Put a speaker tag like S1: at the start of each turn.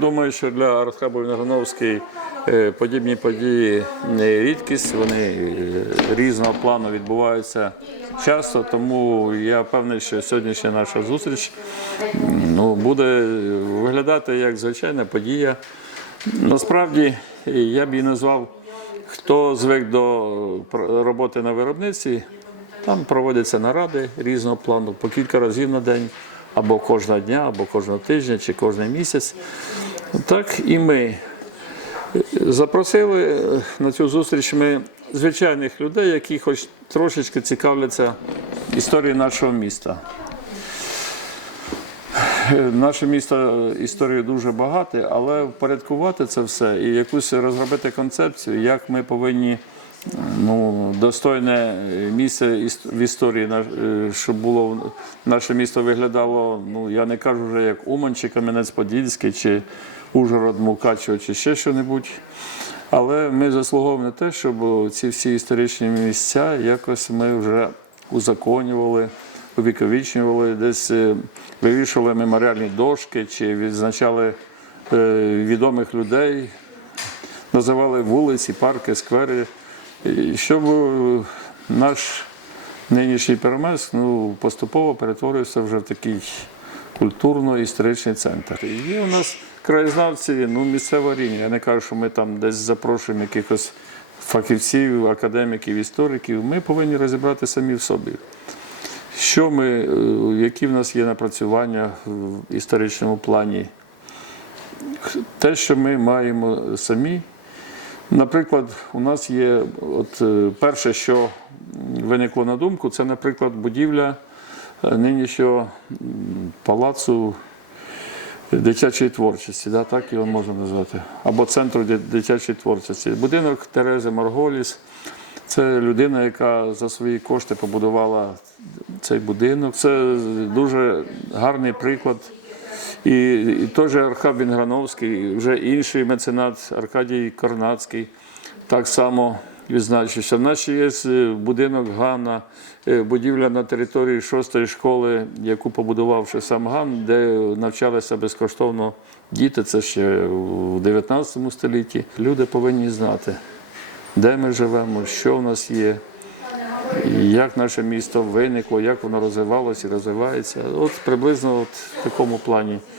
S1: Думаю, що для Архабу Вінограновської е, подібні події не рідкість, вони е, різного плану відбуваються часто, тому я певний, що сьогоднішня наша зустріч ну, буде виглядати як звичайна подія. Насправді я б її назвав, хто звик до роботи на виробництві, там проводяться наради різного плану по кілька разів на день, або кожного дня, або кожного тижня, чи кожен місяць. Так і ми запросили на цю зустріч ми звичайних людей, які хоч трошечки цікавляться історією нашого міста. Наше місто історії дуже багате, але впорядкувати це все і якусь розробити концепцію, як ми повинні ну, достойне місце в історії, е, щоб було наше місто виглядало, ну я не кажу вже як Умань чи Кам'янець-Подільський, чи Ужгород, Мукачево, чи ще що-небудь. Але ми заслуговуємо на те, щоб ці всі історичні місця якось ми вже узаконювали, увіковічнювали, десь е, вивішували меморіальні дошки чи відзначали е, відомих людей, називали вулиці, парки, сквери, щоб е, наш нинішній Перемиск ну, поступово перетворився вже в такий культурно-історичний центр. І Є у нас краєзнавці ну, місцевого рівня. Я не кажу, що ми там десь запрошуємо якихось фахівців, академіків, істориків. Ми повинні розібрати самі в собі. Що ми, е, які в нас є напрацювання в історичному плані? Те, що ми маємо самі. Наприклад, у нас є от е, перше, що виникло на думку, це, наприклад, будівля е, нинішнього палацу дитячої творчості, да, так його можна назвати, або центру дитячої творчості. Будинок Терези Марголіс. Це людина, яка за свої кошти побудувала цей будинок. Це дуже гарний приклад. І, і теж Архаб Вінграновський, вже інший меценат Аркадій Корнацький, так само відзначився. В нас ще є е, будинок Ганна, е, будівля на території шостої школи, яку побудував ще сам Ган, де навчалися безкоштовно діти. Це ще у 19 столітті. Люди повинні знати, де ми живемо, що в нас є. Як наше місто виникло, як воно розвивалося і розвивається. От приблизно от в такому плані.